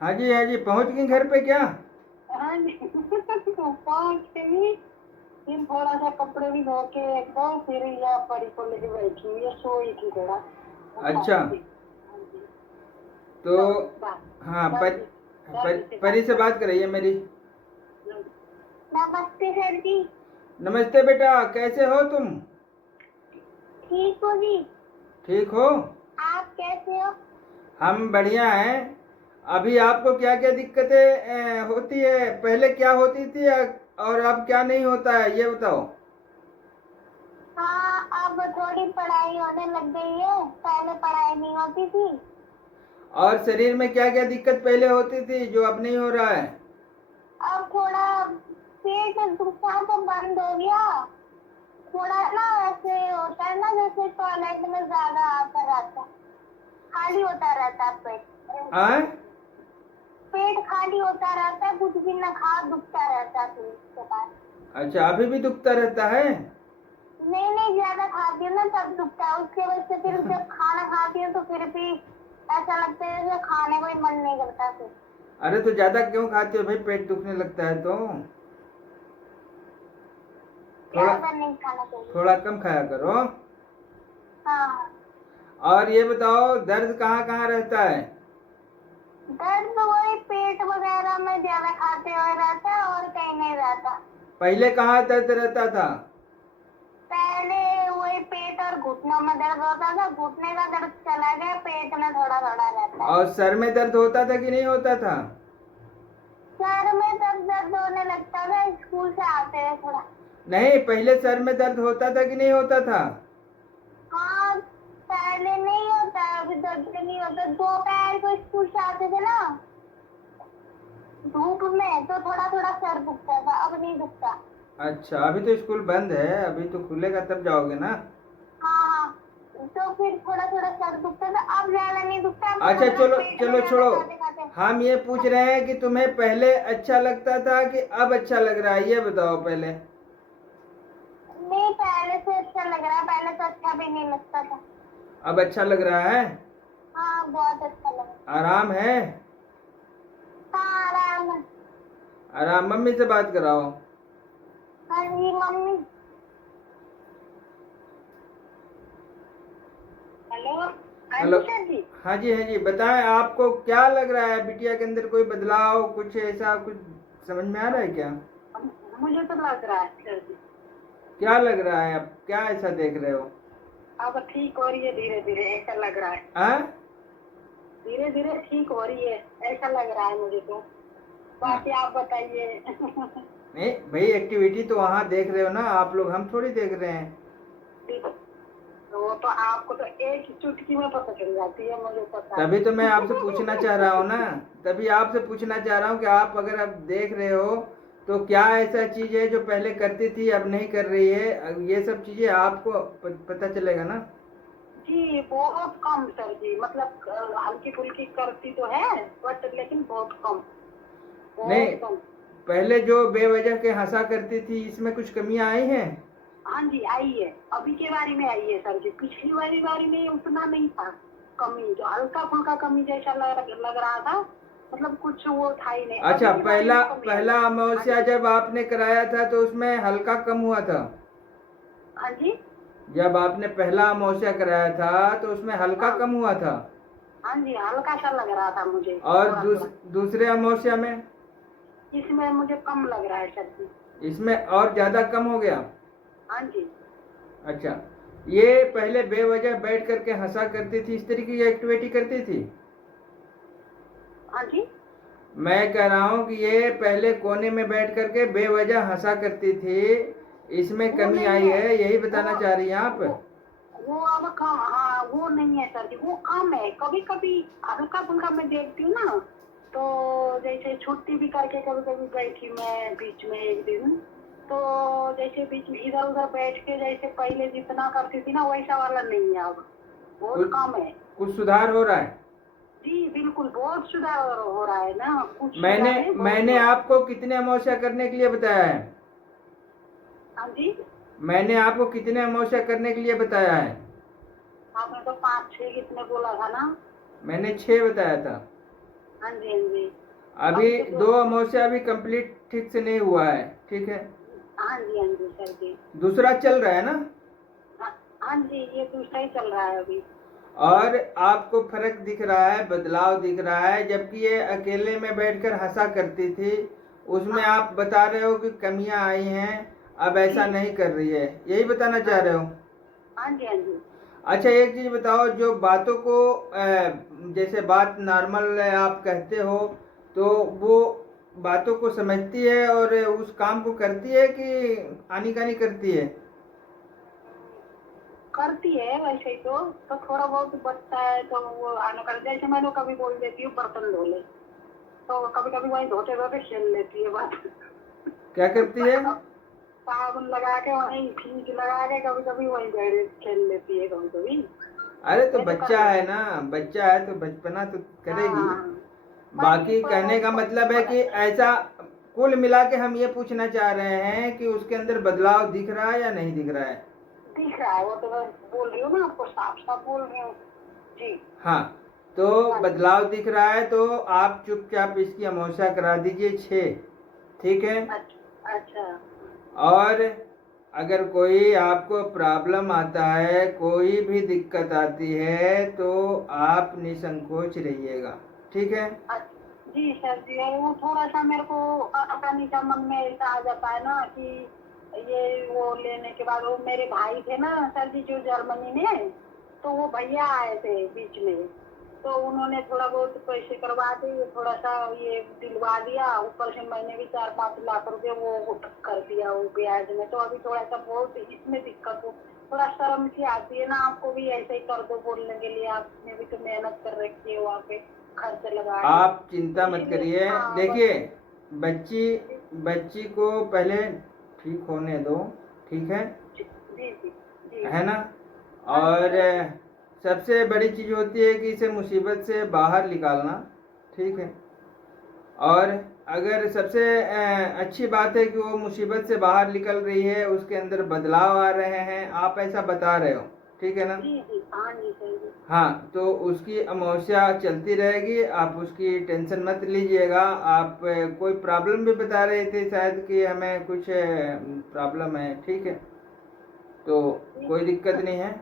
हाँ जी पहुंच गई घर पे क्या? हाँ जी। पहुंच गई। फिर थोड़ा सा कपड़े भी धो के एकदम फिर यहाँ परी को लेके बैठी हुई है, सोई थी थोड़ा। अच्छा। उठाई थी। हाँ जी। तो लो बात। हाँ दादी दादी से परी बात से बात कराइए मेरी। करो। नमस्ते सर जी। नमस्ते बेटा, कैसे हो तुम? ठीक हो जी। ठीक हो? आप कैसे हो? हम बढ़िया हैं। अभी आपको क्या क्या दिक्कतें होती है, पहले क्या होती थी और अब क्या नहीं होता है, ये बताओ। हाँ, अब थोड़ी पढ़ाई होने लग गई है, पहले पढ़ाई नहीं होती थी। और शरीर में क्या क्या दिक्कत पहले होती थी जो अब नहीं हो रहा है? अब थोड़ा पेट दुखना तो बंद हो गया। थोड़ा ना ऐसे होता है ना, जैसे टॉयलेट में ज्यादा आता रहता है, खाली होता रहता है पेट। आए? पेट खाली होता रहता है, कुछ भी ना खा, दुखता रहता है फिर उसके बाद। अच्छा, अभी भी दुखता रहता है? नहीं नहीं, ज्यादा खाती हूँ ना तब दुखता है, उसके वजह से फिर जब खाना खाती हूँ तो फिर भी ऐसा लगता है जैसे खाने को ही मन नहीं करता फिर। अरे तो ज्यादा क्यों खाते हो भाई, पेट दुखने लगता है तो। थोड़ा ज्यादा नहीं खाना चाहिए। थोड़ा कम खाया करो। हाँ। और ये बताओ, दर्द कहाँ कहाँ रहता है? दर्द वही पेट वगैरह में ज्यादा खाते हुए रहता है, और कहीं नहीं रहता। पहले कहाँ दर्द रहता था? पहले वही पेट और घुटनों में दर्द होता था, घुटने का दर्द चला गया, पेट में थोड़ा थोड़ा रहता है। और सर में दर्द होता था कि नहीं होता था? सर में तब दर्द होने लगता था स्कूल से आते हुए थोड़ा। नहीं, पहले सर में दर्द होता था कि नहीं होता था? हाँ, पहले नहीं होता, अभी दर्द नहीं होता, दोपहर को स्कूल से आते थे ना धूप में, तो थोड़ा थोड़ा सर दुखता था, अब नहीं दुखता। अच्छा, अभी तो स्कूल बंद है, अभी तो खुलेगा तब जाओगे ना। हाँ हाँ, तो फिर थोड़ा थोड़ा सर दुखता था, अब ज्यादा नहीं दुखता, अब अच्छा मतलब चलो पेट में चलो ज्यादा छोड़ो। खाते खाते। हम ये पूछ रहे हैं कि तुम्हें पहले अच्छा लगता था कि अब अच्छा लग रहा है, ये बताओ पहले। नहीं, पहले से अच्छा लग रहा है, पहले तो अच्छा भी नहीं लगता था। अब अच्छा लग रहा है? हाँ, बहुत अच्छा लगा। आराम है? हाँ, आराम है। आराम, मम्मी से बात कराओ। हाँ जी मम्मी। हेलो। हाँ हेलो। जी सर जी। हाँ जी बताएं, आपको क्या लग रहा है, बिटिया के अंदर कोई बदलाव, कुछ ऐसा कुछ समझ में आ रहा है क्या? मुझे तो लग रहा है सर जी, क्या लग रहा है, अब क्या ऐसा देख रहे हो? अब ठीक हो रही है धीरे धीरे, ऐसा लग रहा है। हाँ? धीरे धीरे ठीक हो रही है, ऐसा लग रहा है मुझे तो। हाँ। बाकी आप बताइए। नहीं भाई, एक्टिविटी तो वहाँ देख रहे हो ना आप लोग, हम थोड़ी देख रहे हैं। वो तो आपको तो एक चुटकी में पता चल जाती है, मुझे पता है। तभी तो मैं आपसे पूछना चाह रहा हूँ ना। तभी आपसे पूछना चाह रहा हूँ कि आप अगर अब देख रहे हो तो क्या ऐसा चीज है जो पहले करती थी अब नहीं कर रही है, ये सब चीजें आपको पता चलेगा ना। जी बहुत कम सर जी, मतलब हल्की फुल्की करती तो है, बट लेकिन बहुत कम, नहीं, बहुत कम। पहले जो बेवजह के हंसा करती थी, इसमें कुछ कमियां आई हैं? हाँ जी आई है, अभी के बारे में आई है सर जी, पिछली वाली बारी में उतना नहीं था कमी, जो हल्का फुल्का कमी जैसा लग रहा था, मतलब कुछ वो था ही नहीं, अच्छा, अभी की बारी पहला में कमी आई पहला है। हाँ अमावस्या जी। जब आपने कराया था तो उसमें हल्का कम हुआ था? हाँ जी। जब आपने पहला अमावस्या कराया था तो उसमें हल्का हाँ। कम हुआ था? हाँ जी, हल्का सा लग रहा था मुझे और थोड़ा थोड़ा। दूसरे अमावस्या में? इसमें मुझे कम लग रहा है सर जी। इसमें और ज्यादा कम हो गया? हाँ जी। अच्छा, ये पहले बेवजह बैठ करके हंसा करती थी, इस तरीके की एक्टिविटी करती थी? हाँ जी। मैं कह रहा हूँ कि ये पहले कोने में बैठ करके बेवजह हंसा करती थी, इसमें वो कमी नहीं आई है। है, यही वो बताना चाह रही हैं आप? वो वो अब कम, हाँ वो नहीं है सर जी, वो कम है, कभी कभी हल्का फुल्का मैं देखती हूँ ना, तो जैसे छुट्टी भी करके कभी कभी गई थी मैं बीच में एक दिन, तो जैसे बीच में इधर उधर बैठ के जैसे पहले जितना करती थी ना, वैसा वाला नहीं है अब, बहुत कुछ कम है। कुछ सुधार हो रहा है? जी बिल्कुल, बहुत सुधार हो रहा है ना, कुछ मैंने सुधार नहीं, बहुत मैंने हो रहा है। आपको कितने अमावस्या करने के लिए बताया है? हाँ जी। मैंने आपको कितने अमावस्या करने के लिए बताया है? आपने तो 5 6 कितने बोला था ना। मैंने 6 बताया था। हाँ जी, हाँ जी। अभी अभी तो 2 अमावस्या अभी कंप्लीट ठीक से नहीं हुआ है, ठीक है। हाँ जी, हाँ जी सर जी। दूसरा चल रहा है ना, हाँ हाँ जी, ये दूसरा ही चल रहा है अभी। और आपको फर्क दिख रहा है, बदलाव दिख रहा है। जबकि ये अकेले में बैठकर हंसा करती थी, उसमें हाँ आप बता रहे हो कि कमियां आई हैं, अब ऐसा जी, नहीं कर रही है, यही बताना चाह हाँ रहे हो। हाँ जी, हाँ जी। अच्छा एक चीज बताओ, जो बातों को जैसे बात नॉर्मल आप कहते हो, तो वो बातों को समझती है और उस काम को करती है कि आनी कानी करती है। करती है वैसे ही तो थोड़ा बहुत बचता है तो वो आना कर, जैसे मैंने कभी बोल देती हूँ बर्तन धो ले, तो कभी कभी वही धोते धोते खेल लेती है बात। क्या करती है? साबुन लगा के वही खींच लगा के कभी कभी वही बैठ खेल लेती है कभी कभी। अरे तो मैं तो कर बच्चा है लेती ना, बच्चा है तो बचपना तो हूँ। करेगी। हाँ, बाकी बाकी थोड़ा कहने बहुत का मतलब है कि ऐसा कुल मिला के हम ये पूछना चाह रहे हैं कि उसके अंदर बदलाव दिख रहा है या नहीं दिख रहा है। दिख रहा है, वो तो मैं बोल रही हूँ ना आपको, साफ साफ बोल रही हूँ जी। हाँ, तो हाँ जी। बदलाव दिख रहा है तो आप चुपचाप इसकी अमावस्या करा दीजिए 6, ठीक है। अच्छा अच्छा। और अगर कोई आपको प्रॉब्लम आता है, कोई भी दिक्कत आती है, तो आप निसंकोच रहिएगा, ठीक है। जी सर जी, और वो थोड़ा सा मेरे को आसानी का मन में ऐसा आ जाता है ना कि ये वो लेने के बाद वो मेरे भाई थे ना सर जी जो जर्मनी में, तो वो भैया आए थे बीच में, तो उन्होंने थोड़ा बहुत पैसे करवा दिए, थोड़ा सा ये दिलवा दिया, ऊपर से मैंने भी 4-5 लाख रुपए वो कर दिया वो ब्याज में। तो अभी थोड़ा सा बहुत इसमें दिक्कत हो, थोड़ा शर्म सी आती है ना, आपको भी ऐसे ही कर दो बोलने के लिए, आपने भी तो मेहनत कर रखी है वहाँ पे, खर्च लगाए, आप चिंता मत इसीलिए करिए। हाँ देखिए, बस। बच्ची बच्ची को पहले ठीक होने दो, ठीक जी जी जी जी। है ना। हाँ जी और सर जी। सबसे बड़ी चीज़ होती है कि इसे मुसीबत से बाहर निकालना, ठीक है। और अगर सबसे अच्छी बात है कि वो मुसीबत से बाहर निकल रही है, उसके अंदर बदलाव आ रहे हैं, आप ऐसा बता रहे हो, ठीक है ना। जी जी हाँ जी सर जी। हाँ, तो उसकी अमावस्या चलती रहेगी, आप उसकी टेंशन मत लीजिएगा। आप कोई प्रॉब्लम भी बता रहे थे शायद कि हमें कुछ प्रॉब्लम है, ठीक है, तो जी कोई दिक्कत नहीं है।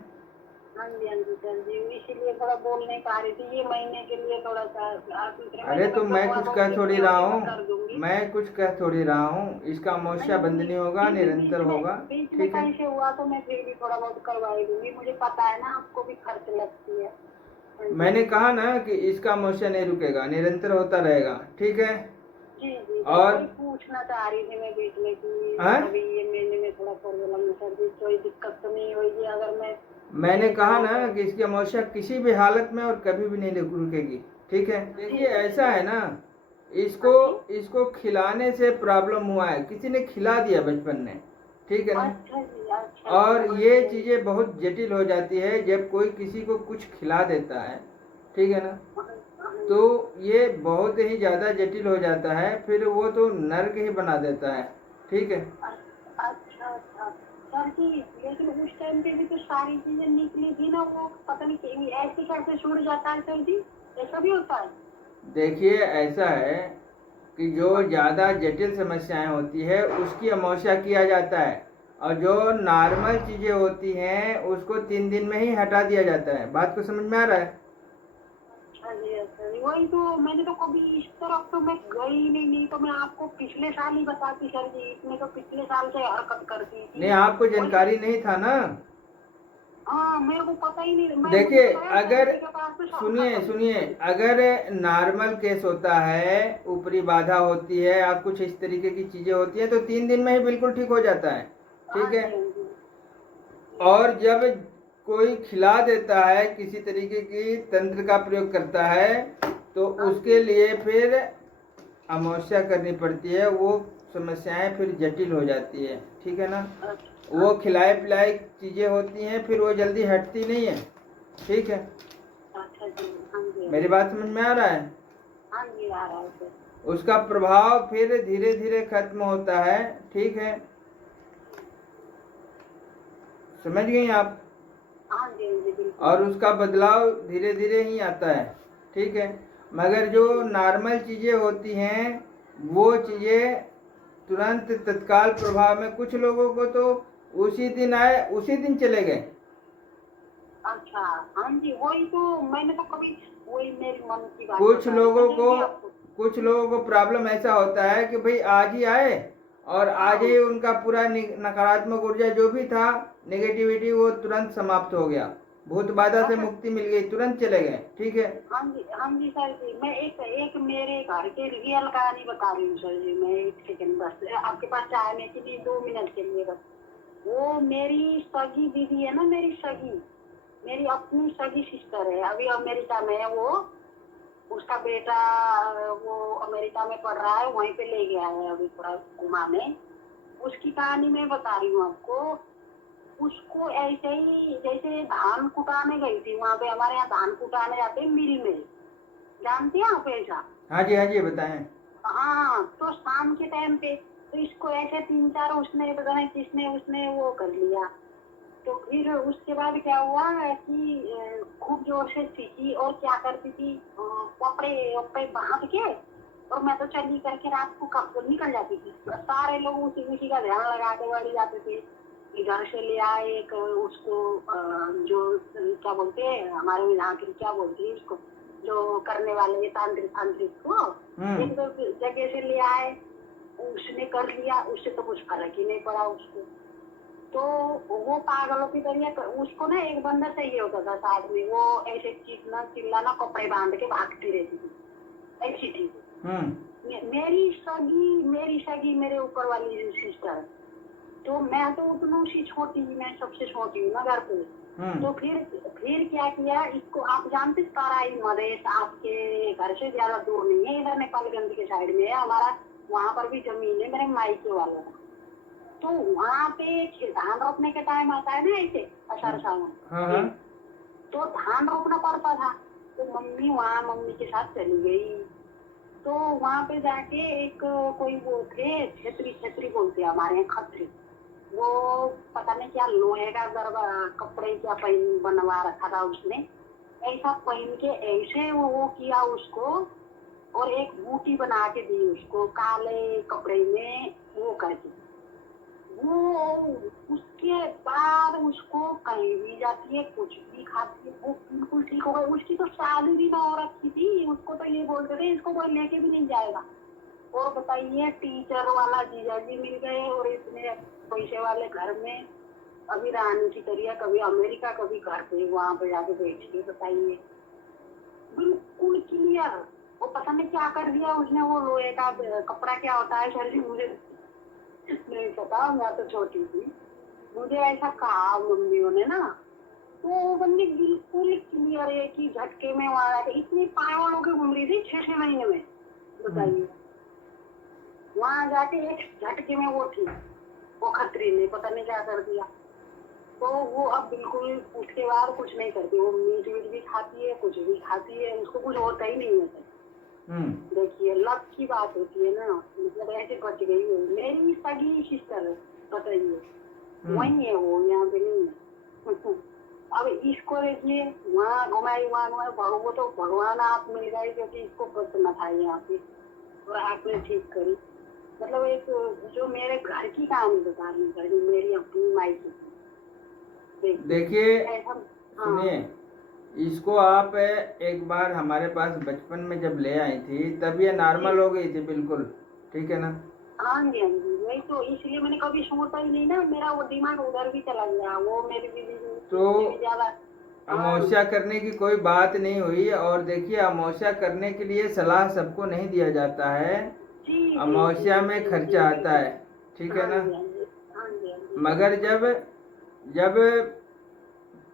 हाँ जी, हाँ जी सर जी, इसीलिए थोड़ा बोल नहीं पा रही थी, ये महीने के लिए थोड़ा सा, आप दूसरे अरे महीने तो तक तो मैं थोड़ा कुछ बहुत कह थोड़ी जितनी रहा होगी मैं हूँ, कर दूंगी। मैं कुछ कह थोड़ी रहा हूँ, इसका अमावस्या नहीं बंद नहीं, नहीं होगा, फिर भी निरंतर होगा, बीच में ठीक है। कहीं से हुआ तो मैं फिर भी थोड़ा बहुत करवाई दूंगी, मुझे पता है ना आपको भी खर्च लगती है। हाँ जी हाँ मैंने जी। कहा ना कि इसका अमावस्या नहीं रुकेगा, निरंतर होता रहेगा, ठीक है। जी जी जी, और वही पूछना चाह रही थी मैं बीच में कि हाँ, अभी ये महीने में थोड़ा प्रॉब्लम है सर जी, कोई दिक्कत तो नहीं होगी अगर मैं मैंने ले कहा जाऊँ ना तो। कि इसकी अमावस्या किसी भी हालत में और कभी भी नहीं रुकेगी, ठीक है। जी देखिए जी ऐसा जी। है ना, हाँ इसको जी। इसको खिलाने से प्रॉब्लम हुआ है, किसी ने खिला दिया बचपन में, ठीक है ना। अच्छा जी, अच्छा और अच्छा, हाँ ये जी हाँ जी। चीज़ें बहुत जटिल हो जाती है जब कोई किसी को कुछ खिला देता है, ठीक है ना। हाँ हाँ तो जी। ये बहुत ही ज़्यादा जटिल हो जाता है, फिर वो तो नर्क ही बना देता है, ठीक है। अच्छा अच्छा सर जी, लेकिन उस टाइम पे भी तो सारी चीजें निकली थी ना, वो पता नहीं ऐसे कैसे छूट जाता है सर जी, ऐसा भी होता है। देखिए ऐसा है कि जो हाँ जी। ज़्यादा जटिल समस्याएं होती है उसकी अमावस्या किया जाता है, और जो नॉर्मल चीज़ें होती हैं उसको 3 दिन में ही हटा दिया जाता है। बात को समझ में आ रहा है। अच्छा जी, अच्छा जी, वही तो मैंने तो कभी इस तरफ तो मैं गई ही नहीं, नहीं तो मैं आपको पिछले साल ही बताती सर जी, इसने तो पिछले साल से हरकत कर दी नहीं, थी। आपको वही जानकारी नहीं था ना। हाँ, मेरे को पता ही नहीं, मैं मुझे देखिए, बताया सर अगर जी के पास तो सुनिए खत्म। सुनिए, अगर नॉर्मल केस होता है, ऊपरी बाधा होती है या कुछ इस तरीके की चीज़ें होती हैं, तो 3 दिन में ही बिल्कुल ठीक हो जाता है, हाँ ठीक है। जी हाँ जी। और जब कोई खिला देता है, किसी तरीके की तंत्र का प्रयोग करता है, तो हाँ उसके जी। लिए फिर अमावस्या करनी पड़ती है, वो समस्याएं फिर जटिल हो जाती है, ठीक है ना। अच्छा वो अच्छा खिलाए पिलाए चीज़ें होती हैं, फिर वो जल्दी हटती नहीं है, ठीक है। अच्छा जी, हाँ जी हाँ मेरी जी। बात समझ में आ रहा है। हाँ जी, आ रहा है सर। उसका प्रभाव फिर धीरे धीरे खत्म होता है, ठीक है। समझ गई आप। हाँ जी हाँ जी, बिल्कुल। और उसका बदलाव धीरे धीरे ही आता है, ठीक है। मगर जो नॉर्मल चीज़ें होती हैं वो चीज़ें तुरंत तत्काल प्रभाव में, कुछ लोगों को तो उसी दिन आए उसी दिन चले गए। अच्छा, हाँ जी, वही तो मैंने तो कभी, वही मेरी मन की बात कुछ बताई लोगों मैंने को भी आपको। कुछ लोगों को प्रॉब्लम ऐसा होता है कि भाई आज ही आए और आज ही उनका पूरा नकारात्मक ऊर्जा जो भी था, नेगेटिविटी, वो तुरंत समाप्त हो गया, भूत बाधा से मुक्ति मिल गई, तुरंत चले गए। ठीक है। हाँ जी सर जी, मैं एक मेरे घर के रियल कहानी बता रही हूँ सर जी। मैं एक सेकंड बस आपके पास आने के लिए 2 मिनट के लिए बस। वो मेरी सगी दीदी है ना, मेरी अपनी सगी सिस्टर है, अभी अमेरिका में है वो। उसका बेटा वो अमेरिका में पढ़ रहा है, वहीं पे ले गया है अभी थोड़ा घुमाने। उसकी कहानी मैं बता रही हूँ आपको। उसको ऐसे ही जैसे धान कुटाने गई थी, वहाँ पे हमारे यहाँ धान कुटाने जाते हैं मिल में, जानते हैं आप ऐसा? हाँ जी, हाँ जी, बताएं। हाँ, तो शाम के टाइम पे तो इसको ऐसे 3-4 उसने पता नहीं किसने उसने वो कर लिया। तो फिर उसके बाद क्या हुआ कि खूब जोर से सीखी और क्या करती थी, कपड़े वपड़े बांध के, और मैं तो चली करके रात को कब निकल जाती थी। सारे लोग उसी का ध्यान लगा के बढ़ जाते थे। इधर से ले आए एक उसको जो क्या बोलते हैं हमारे यहाँ के, क्या बोलते हैं उसको, जो करने वाले तांत्रिक को एक दो जगह से ले आए। उसने कर लिया, उससे तो कुछ फर्क ही नहीं पड़ा उसको। तो वो पागलों की तरह उसको ना एक बंदा चाहिए होता था साथ में, वो ऐसे चीखना चिल्लाना कपड़े बांध के भागती रहती थी, ऐसी थी। मेरी सगी मेरे ऊपर वाली सिस्टर। तो मैं तो उतनी सी छोटी, मैं सबसे छोटी हूँ ना घर पे। तो फिर क्या किया इसको, आप जानते ताराई मधेश आपके घर से ज्यादा दूर नहीं है, इधर नेपालगंज के साइड में है हमारा, वहाँ पर भी जमीन है मेरे मायके वालों का। तो वहाँ पे धान रोपने के टाइम आता है ना ऐसे अषाढ़ सावन, तो धान रोपना पड़ता था। तो मम्मी के साथ चली गई। तो वहाँ पे जाके एक कोई वो थे छेत्री बोलते हैं हमारे यहाँ, खत्री। वो पता नहीं क्या लोहे का कपड़े क्या पहन बनवा रखा था उसने, ऐसा पहन के ऐसे वो किया उसको, और एक बूटी बना के दी उसको काले कपड़े में वो करके। वो उसके बाद उसको कहीं भी जाती है, कुछ भी खाती है, वो बिल्कुल ठीक हो गई। उसकी तो शादी भी ना हो रखी थी, उसको तो ये बोलते थे इसको कोई लेके भी नहीं जाएगा। और बताइए टीचर वाला जीजा जी मिल गए, और इतने पैसे वाले घर में, अभी रानी की तरह कभी अमेरिका कभी घर पे वहाँ पे जाके बैठी। बताइए, बिल्कुल क्लियर। वो पता नहीं क्या कर दिया उसने, वो लोहे का कपड़ा क्या होता है सर जी मुझे नहीं पता, मैं तो छोटी थी, मुझे ऐसा कहा मम्मियों ने ना। तो वो बंदी बिल्कुल क्लियर है कि झटके में वहां इतनी पागल होकर घूम रही थी 6 महीने में। बताइए, वहां जाके एक झटके में वो थी, वो खतरी ने पता नहीं क्या कर दिया। तो वो अब बिल्कुल उसके बाद कुछ नहीं करती, वो मीट वीट भी खाती है, कुछ भी खाती है, उसको कुछ होता ही नहीं है। देखिए लक की बात होती है ना, मतलब ऐसे बच गई है। मेरी सगी सिस्टर है, बताइए, वही है वो, यहाँ पे नहीं है। अब इसको देखिए वहाँ घुमाई वहाँ वो तो भगवान आप मिल गए, क्योंकि इसको बचना था यहाँ पे, और आपने ठीक करी। मतलब एक जो मेरे घर की कहानी बता रही है, मेरी अपनी माई की। देखिए सुनिए, इसको आप एक बार हमारे पास बचपन में जब ले आई थी तब ये नॉर्मल हो गई थी बिल्कुल, ठीक है ना? हाँ जी, वही तो, इसलिए मैंने कभी सोचा ही नहीं ना, मेरा वो दिमाग उधर भी चला गया। वो मेरी दीदी तो ज्यादा अमावस्या करने की कोई बात नहीं हुई। और देखिए, अमावस्या करने के लिए सलाह सबको नहीं दिया जाता है, अमावस्या में खर्चा आता है, ठीक है ना? मगर जब जब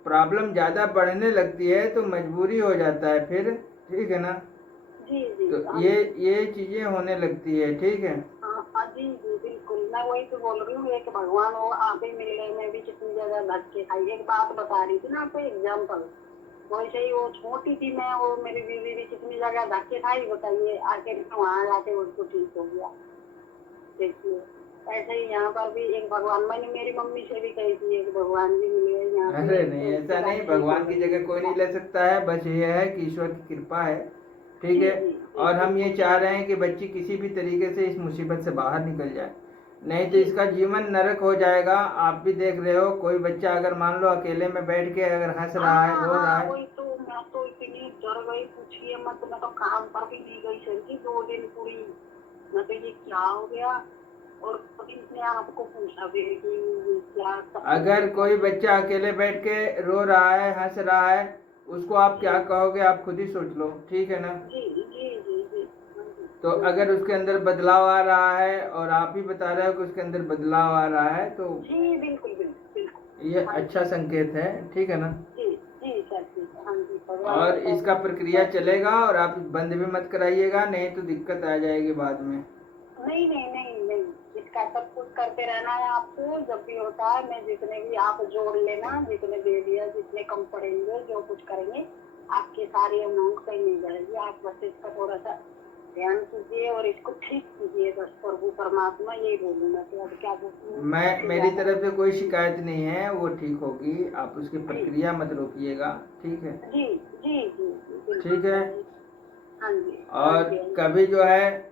प्रॉब्लम ज्यादा बढ़ने लगती है तो मजबूरी हो जाता है फिर, ठीक है ना? तो ये चीजें होने लगती है, ठीक है? जी बिल्कुल, मैं वही तो बोल रही हूँ, एक भगवान हो आप ही मिल गए। मैं भी कितनी जगह धक्के खाई। एक बात बता रही थी ना आपको एग्जाम्पल, वैसे ही वो छोटी थी मैं, वो मेरी बीवी भी कितनी जगह धक्के खाई। बताइए, आखिर वहाँ जाके उसको ठीक हो गया। देखिए ऐसे ही यहाँ पर भी एक भगवान, मैंने मेरी मम्मी से भी कही थी एक भगवान जी मिले यहाँ पे। अरे नहीं, ऐसा नहीं, भगवान की जगह कोई नहीं ले सकता है, बस ये है कि ईश्वर की कृपा है ठीक है। जी, जी, और हम जी। ये चाह रहे हैं कि बच्ची किसी भी तरीके से इस मुसीबत से बाहर निकल जाए, नहीं तो जी। इसका जीवन नरक हो जाएगा। आप भी देख रहे हो, कोई बच्चा अगर मान लो अकेले में बैठ के अगर हंस रहा है, हाँ रो रहा हाँ, है, वही तो, मैं तो इतनी डर गई, पूछिए मत। मैं तो काम पर भी नहीं गई सर जी 2 दिन पूरी। मैं तो ये क्या हो गया, और कभी इसने आपको पूछा भी है कि ये क्या अगर कोई बच्चा अकेले बैठ के रो रहा है, हंस रहा है, उसको आप क्या कहोगे, आप खुद ही सोच लो, ठीक है ना। जी जी जी जी। हाँ जी, तो अगर उसके अंदर बदलाव आ रहा है और आप ही बता रहे हो कि उसके अंदर बदलाव आ रहा है, तो जी बिल्कुल बिल्कुल बिल्कुल। ये हाँ अच्छा संकेत है, ठीक है ना। जी जी सर जी। हाँ जी, भगवान और करे इसका प्रक्रिया बस। चलेगा, और आप बंद भी मत कराइएगा, नहीं तो दिक्कत आ जाएगी बाद में। नहीं नहीं नहीं नहीं, इसका सब कुछ करते रहना है आपको। जब भी होता है, मैं जितने भी आप जोड़ लेना, जितने दे दिया, जितने कम पड़ेंगे, जो कुछ करेंगे, आपकी सारी अमाउंट कहीं नहीं जाएगी। आप बस इसका थोड़ा सा ध्यान कीजिए और इसको ठीक कीजिए, बस प्रभु परमात्मा यही बोलूंगा कि अब क्या बोलूं। मैं इससे मेरी ज्यादा तरफ से कोई शिकायत नहीं है, वो ठीक होगी। आप उसकी जी प्रक्रिया मत रोकिएगा, ठीक है। जी जी जी जी, बिल्कुल ठीक है। सर। हाँ जी हाँ और जी हाँ जी कभी जो है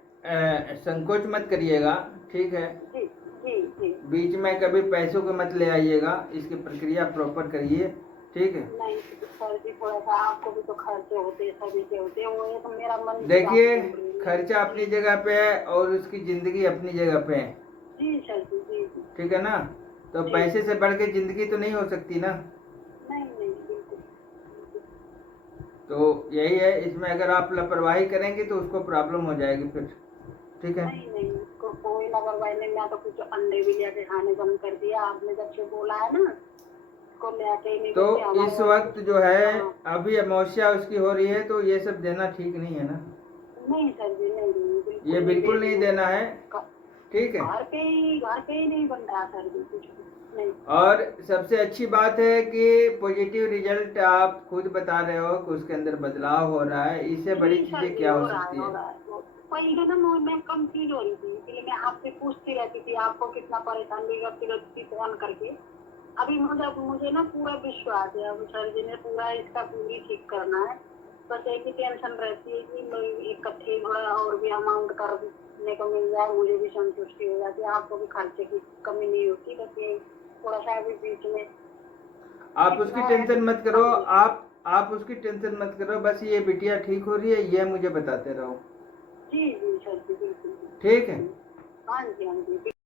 संकोच मत करिएगा, ठीक है। जी जी जी। बीच में कभी पैसों को मत ले आइएगा, इसकी प्रक्रिया प्रॉपर करिए, ठीक है। नहीं सर जी, थोड़ा सा आपको भी तो खर्चे होते हैं, सभी के होते हैं, वो ये तो मेरा मन की बात देखिए, बोल रही है। खर्चा अपनी जगह पे है और उसकी जिंदगी अपनी जगह पे है, जी सर जी जी जी ठीक है ना। तो जी। पैसे से बढ़ के जिंदगी तो नहीं हो सकती ना। नहीं नहीं बिल्कुल बिल्कुल। तो यही है, इसमें अगर आप लापरवाही करेंगे तो उसको प्रॉब्लम हो जाएगी फिर, ठीक है। नहीं नहीं, कोई लापरवाही नहीं। मैं तो कुछ अंडे भी लेके खाने बंद कर दिया, आपने जब से बोला है ना, इसको लेके ही नहीं तो बच्चे हमारे इस घर में। वक्त जो है, हाँ। अभी अमावस्या उसकी हो रही है, तो ये सब देना ठीक नहीं है ना। नहीं सर जी, नहीं नहीं, ये बिल्कुल नहीं दे बिल्कुल रही नहीं हूँ। देना है, घ- ठीक है। घर पे ही नहीं बन रहा सर जी कुछ भी नहीं। और सबसे अच्छी बात है कि पॉजिटिव रिजल्ट आप खुद बता रहे हो कि उसके अंदर बदलाव हो रहा है, इससे बड़ी जी सर चीजें जी, क्या हो हो रहा है सकती हो है। रहा है। वही है ना, मैं कंफ्यूज हो रही थी, इसलिए मैं आपसे पूछती रहती थी, आपको कितना परेशान भी करती रहती थी फोन करके। अभी मुझे ना पूरा विश्वास है, अब सर जी ने पूरा इसका पूरी ठीक करना है। बस एक ही टेंशन रहती है कि मैं इकट्ठी थोड़ा और भी अमाउंट करने को मिल जाए, मुझे भी संतुष्टि हो जाती है, आपको भी खर्चे की कमी नहीं होती। बस ये थोड़ा सा अभी बीच में आप उसकी इतना है। टेंशन मत करो। हाँ जी आप उसकी टेंशन मत करो, बस ये बिटिया ठीक हो रही है, ये मुझे बताते रहो, जी जी सर जी, बिल्कुल ठीक है। बिल्कुल। हाँ जी हाँ जी।